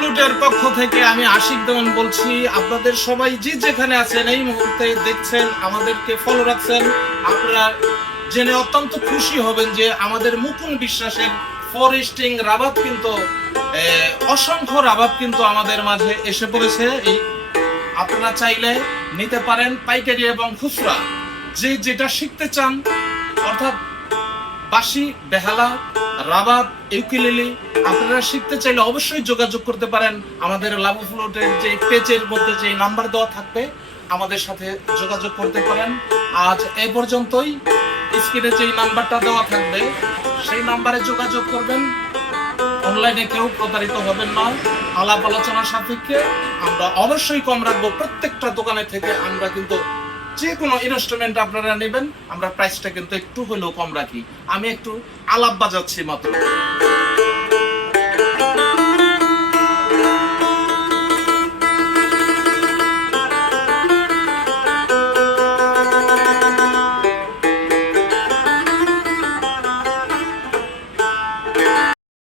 ফ্লুটের পক্ষ থেকে আমি আশিক দেওয়ান বলছি। আপনাদের সবাই যে যেখানে আছেন এই মুহূর্তে দেখছেন, আমাদেরকে ফলো রাখছেন, আপনারা জেনে অত্যন্ত খুশি হবেন যে আমাদের মুকুল বিশ্বাসের ফরেস্টিং রাবাত কিন্তু অসংখ্য রাবাত কিন্তু আমাদের মাঝে এসে পড়েছে। এই আপনারা চাইলে নিতে পারেন পাইকারি এবং খুচরা, যে যেটা শিখতে চান, অর্থাৎ বাঁশি, বেহালা, রাবাত, ইউকুলেলে আপনারা শিখতে চাইলে অবশ্যই যোগাযোগ করতে পারেন। আমাদের লাভু ফ্লুটের যে পেজের মধ্যে যে নাম্বার দেওয়া থাকবে আমাদের সাথে যোগাযোগ করতে পারেন। আজ এই পর্যন্তই। স্ক্রিনে যে নাম্বারটা দেওয়া থাকবে সেই নাম্বারে যোগাযোগ করবেন। অনলাইনে কেউ প্রতারিত হবেন না। আলাপ আলোচনার সাপেক্ষে আমরা অবশ্যই কম রাখবো। প্রত্যেকটা দোকানে থেকে আমরা কিন্তু যে কোনো ইনস্ট্রুমেন্ট আপনারা নেবেন, আমরা প্রাইসটা কিন্তু একটু হলেও কম রাখি। আমি একটু আলাপ বাজাচ্ছি মাত্র।